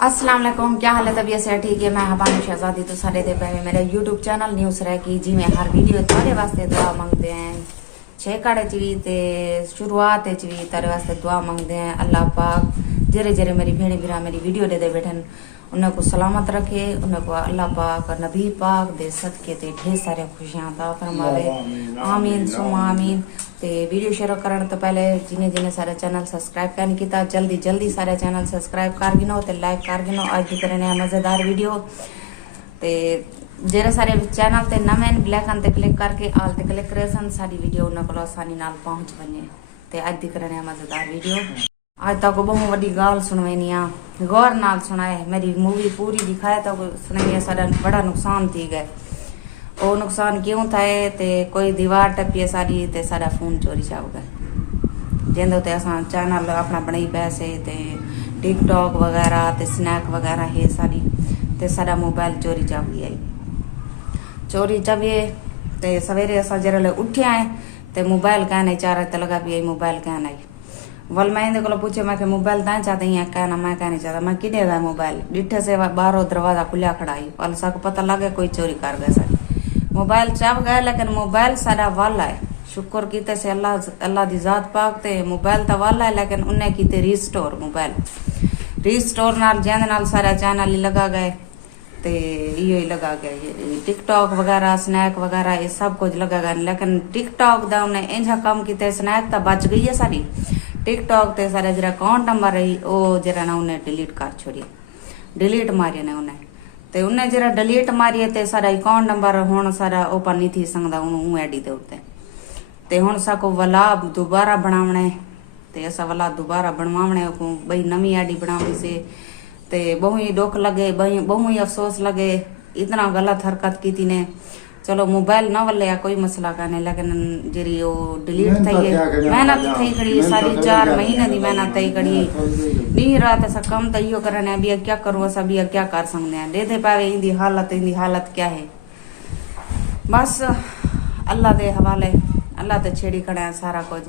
अस्सलाम वालेकुम, क्या हाल है? तबीयत से ठीक है? मैं हबानी शहजादी तो सारे दे पे मेरा यूट्यूब चैनल न्यूज़ रह की जी मैं हर वीडियो तारे वास्ते दुआ मंगते हैं। 6 काड़े च भी ते शुरुआत च भी तारे वास्ते दुआ मंगते हैं। अल्लाह पाक जेरे जेरे मेरी भेड़ी भरा मेरी वीडियो दे बैठन उन्हें को सलामत रखे, उन्हें को अल्लाह पाक और नबी पाक दे सदके ते ढेर सारे खुशियां अता फरमावे। आमीन सुमा आमीन। ते वीडियो शुरू करने तो पहले जिन्हें जिन्हें सारे चैनल सब्सक्राइब करने की था जल्दी जल्दी सारे चैनल सब्सक्राइब कर गिनो ते लाइक कर गिनो। आज की करने मजेदार वीडियो ते जेरे सारे चैनल ते नवे ब्लैकन ते क्लिक करके आल ते क्लिक करे सन सारी वीडियो उन्हें को आसानी नाल पहुंच वने। ते आज की करने मजेदार वीडियो आज तक बहु वड्डी गाल सुनवेनी आ, गौर नाल सुनाए मेरी मूवी पूरी दिखाए तो सुनवेनी सारा बड़ा नुकसान थी गए। वो नुकसान क्यों थाए ते कोई दीवार टपिए सारी ते सारा फोन चोरी जाओ गए जिंदे ते असां चैनल अपना बनाई पैसे ते टिकटॉक वगैरह ते स्नैक वगैरह है सारी ते सारा मोबाइल चोरी जावी आई चोरी जाविए ते सवेरे असां जरे उठे आए ते मोबाइल कहने चार ते लगा भी मोबाइल कहना आई वल मैं इंदे को पूछे मैं मोबाइल ता चाहते हैं कहना मैं कहने चाहता मैं किने गया मोबाइल डिठे से बाहरों दरवाजा खुलिया खड़ाई वल सा पता लगे कोई चोरी कर गए सारी मोबाइल चाप गए लेकिन मोबाइल सारा वाला है। शुक्र कीते से अल्लाह दी जात पाक ते मोबाइल तो वाला है लेकिन उन्हें कीते रिस्टोर मोबाइल रिस्टोर नाल जेंद नाल सारा चैनल ही लगा गए ते इयो ही लगा गए टिकटॉक वगैरह स्नैक वगैरह ये सब कुछ लगा गया लेकिन टिकटॉक दा उन्हें इंजा कम कीते स्नैक तो बच गई है सारी टिकटॉक ते सारा जरा अकाउंट नंबर रही ओ जरा ना उन्हें डिलीट कर छोड़ी डिलीट मारिए ने उन्हें ते उन्हें जरा डिलीट मारिए ते सारा अकाउंट नंबर हुण सारा ओपन नहीं थी सकदा उन आईडी दे उत्ते ते हुण साको वला दोबारा बनावणे ते असा वला दोबारा बनवावणे को बई नवी आईडी बनावणी से ते बहु ही दुख लगे बहु ही अफसोस लगे इतना गलत हरकत की थी ने। चलो मोबाइल न वले कोई मसला का नहीं लेकिन जेरी वो डिलीट थई है मेहनत थई खड़ी सारी 4 महीने दी मेहनत थई खड़ी दी रात ऐसा कम तइयो करने अभी क्या करूँ ऐसा भी क्या कर सकते हैं दे पावे इंदी हालत क्या है बस अल्लाह दे हवाले अल्लाह ते छेड़ी खड़े हैं सारा कुछ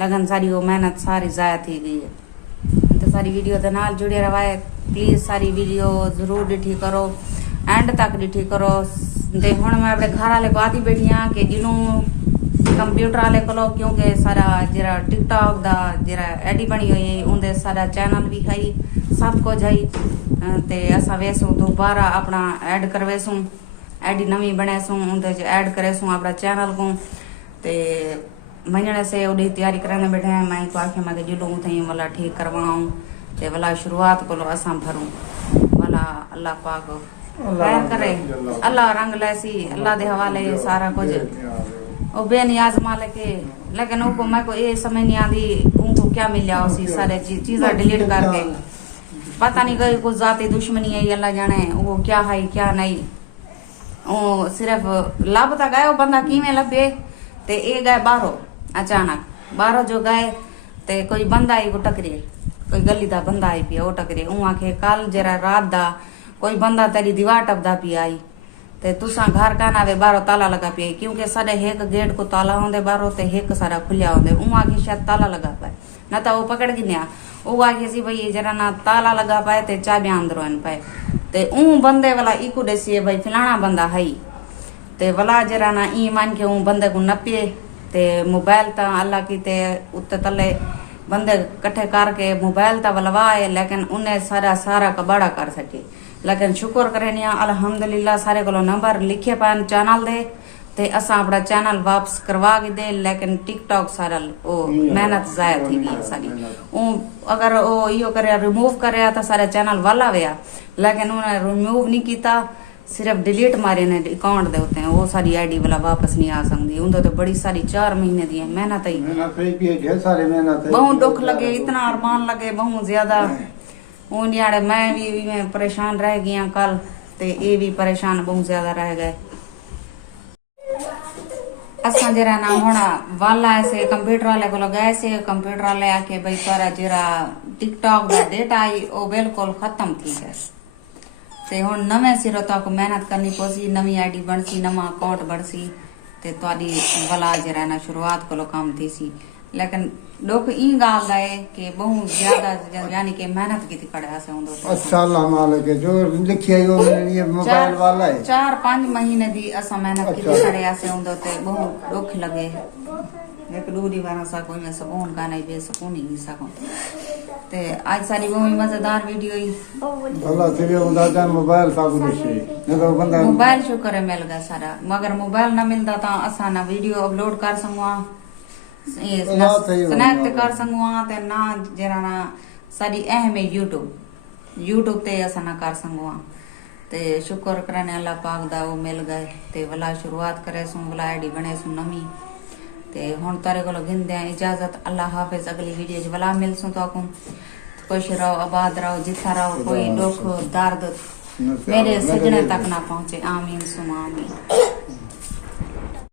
लेकिन सारी वो मेहनत सारी जाया थी गई है। तो सारी वीडियो के नाल जुड़े रवाए प्लीज सारी वीडियो जरूर डिठी करो एंड तक डिठी करो ते हुण मैं अपने घर वाले को आती बैठी हाँ कि जिन्हों कंप्यूटर वाले को क्योंकि सारा जरा टिकटॉक दा जरा आईडी बनी हुई है उनके सारा चैनल भी है सब कुछ है ते असा वेसू दोबारा अपना ऐड करवेसूँ आईडी नवी बनेसूँ उनके ऐड करेसूँ अपना चैनल को ते महीने से उड़ी तैयारी करने बैठे हैं मैं को आखे मैं जुलूँ थी वाला ठीक करवाऊँ ते वाला शुरुआत को असा भरूँ वाला अल्लाह पाक खैर करे अल्लाह रंग लैसी अल्लाह दे हवाले सारा कुछ ओ बेनियाज मालिक है लेकिन उनको मैं को ये समझ नहीं आती उनको क्या मिला उसी सारे चीज़ें डिलीट करके पता नहीं गई कुछ जाती दुश्मनी है अल्लाह जाने वो क्या है क्या नहीं ओ सिर्फ लब तक गए बंदा किमें लभे ते ये गए बाहरों अचानक बाहरों जो गए ते कोई बंदा आई को टकरे कोई गली दा बंदा आई पिया वो टकरे ऊ आखे कल जरा रात दा कोई बंदा तेरी दीवार टपदा पी आई ते तुसा घर का नावे बाहरों ताला लगा पिया क्योंकि साढ़े एक गेट को ताला होंदे बाहरों ते एक सारा खुलिया होंदे ऊ आके शायद ताला लगा पाए ना तो वो पकड़ गिनया वो आके सी भाई जरा ना ताला लगा पाए ते चाबियां अंदरों आन पाए ते ऊ बंदे वाला इको देसी भाई फलाना बंदा है ते वाला जरा ना ई मान के ऊ बंदे को नपिए ते मोबाइल ता अल्लाह की ते उत्ते तले बंदे कट्ठे करके मोबाइल ता वलवाए लेकिन उन्हें सारा कबाड़ा कर सके लेकिन शुक्र करें अल्हम्दुलिल्लाह सारे को नंबर लिखे पान चैनल दे ते असा अपना चैनल वापस करवा के दे लेकिन टिकटॉक सारा ओ मेहनत जाया थी गई सारी अगर वो यो करे रिमूव करे तो सारे चैनल वाला गया लेकिन उन्हें रिमूव नहीं किया सिर्फ डिलीट मारे ने अकाउंट दे होते हैं वो सारी आईडी वाला वापस नहीं आ सकती उन तो बड़ी सारी 4 महीने दी मेहनत ही बहुत दुख लगे इतना अरमान लगे बहुत ज्यादा उन्हें मैं भी परेशान रह गई कल ते ये भी परेशान बहुत ज्यादा रह गए असा जरा ना होना वाला ऐसे कंप्यूटर वाले को गए से कंप्यूटर वाले आके भाई तारा जरा टिकटॉक का डेटा आई वो बिल्कुल खत्म थी गए ते हुण नवे सिरों तक मेहनत करनी पोसी नवी आईडी बनसी नवा अकाउंट बनसी ते तुहाडी वाला जरा ना शुरुआत को काम थी सी लेकिन दुख ई गाल दा है कि बहुत ज्यादा यानी कि मेहनत की करे ऐसे होंदो अच्छा अल्लाह मालिक है जो लिखिया यो ये मोबाइल वाला है 4-5 महीने दी असा मेहनत की अच्छा। करे ऐसे होंदो ते बहुत दुख लगे एक दूरी वाला सा कोई में सुकून का नहीं बेसुकून ही सको ते आज सारी वो मजेदार वीडियो ही अल्लाह तेरे उदादा मोबाइल सब कुछ है नहीं तो बंदा मोबाइल शुक्र है मिल गया सारा मगर मोबाइल ना मिलता ता असा ना वीडियो अपलोड कर सकवा स्नैप कर सकवा ते ना जरा ना सारी अहम है यूट्यूब ते असा ना कर सकवा ते शुक्र करने अल्लाह पाक दा वो मिल गए ते वला शुरुआत करे सु वला आईडी बने सु नमी ते हुन तारे कोलो गिनदे इजाजत अल्लाह हाफिज अगली वीडियो च वला मिल सु तो खुश रहो आबाद रहो जिथा रहो कोई दुख दर्द मेरे सजने तक ना पहुंचे आमीन सुमा आमीन।